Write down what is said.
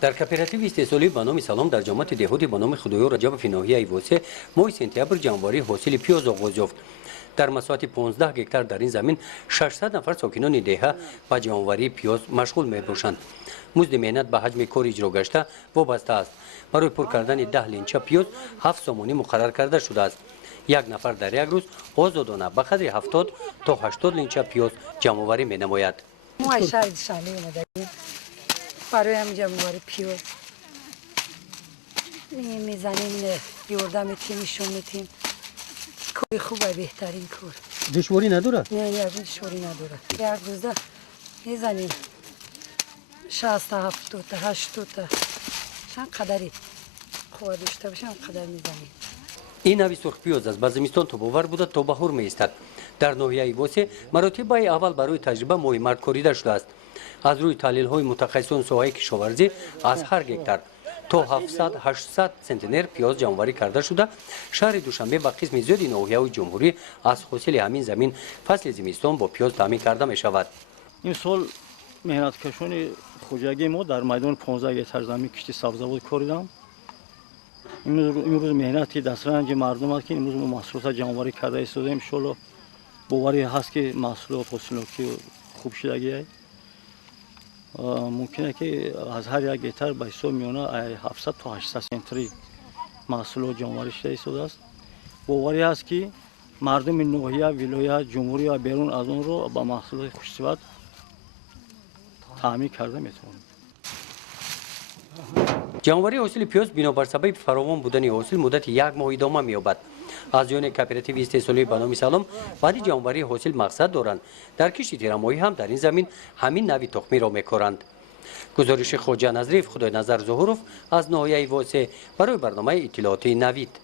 در کооپراتیو استحصالی به نام سلام در جامعه دهاتی به نام خدایو رجب فی ناحیه واسه ماه سپتامبر جانوری حاصل پیاز آغاز یافت. در مساحت 15 گکتار در این زمین 600 نفر ساکنان دهه به جانوری پیاز مشغول می‌باشند. مزد مهنت به حجم کار اجرا گشته وابسته است. برای پر کردن 10 لینچه پیاز 7 سامانی مقرر کرده شده است. یک نفر در یک روز آزادانه به قدر 70 تا 80 لینچه پیاز جمع‌آوری می‌نماید. ما شهر شامی اومدیم برای هم جمع‌آوری پیاز میزنیم یوردم میتیم میشون میتیم. کاری خوبه بهترین کار. دشواری نداره؟ نه دشواری نداره. یک روزه میزنیم 60 تا 70 تا 80 تا چند قدری خوب داشته باشم قدر میزنیم. این نوع سرخ پیاز از زمستان تا باور بوده تا بهار می‌ایستد. در ناحیه واسه مراتب اول برای تجربه مهمت کوریده شده است. از روی تحلیل‌های متخصصان ساحه کشاورزی از هر گکتار تا 700-800 سنتنر پیاز جمع‌آوری کرده شده. شهر دوشنبه و قسم زیادی ناحیه‌های جمهوری از حاصل همین زمین فصل زمستان با پیاز تامین کرده می‌شود. این سال مهنتکشان خوجگی ما در میدان 15 گکتار زمین کشتی سبزیجات کردیم. امروز مهنتی دسترنج مردم است که امروز ما محصولات جمع‌آوری کرده ایستادیم. ان شاءالله باوری هست که محصولات حاصلاتی خوب شدگی ممکنه که از هر یک گکتار به حساب میونه 700 تا 800 سنتری محصولات جمع‌آوری شده ایستاده است. باوری هست که مردم ناحیه ولایت جمهوری و بیرون از اون رو با محصولات خوش‌صفت تامین کرده میتونیم. جمع‌آوری حاصل پیاز بنابر سبب فراوان بودن حاصل مدت یک ماه ادامه می‌یابد. از جانب کооپراتیو استحصالی به نام سلام بعد جمع‌آوری حاصل مقصد دارند. در کشت تیرماهی هم در این زمین همین نوع تخمی را می‌کارند. گزارش خواجه نظریف خدای نظر ظهورов از ناحیه واسه برای برنامه اطلاعاتی نوید.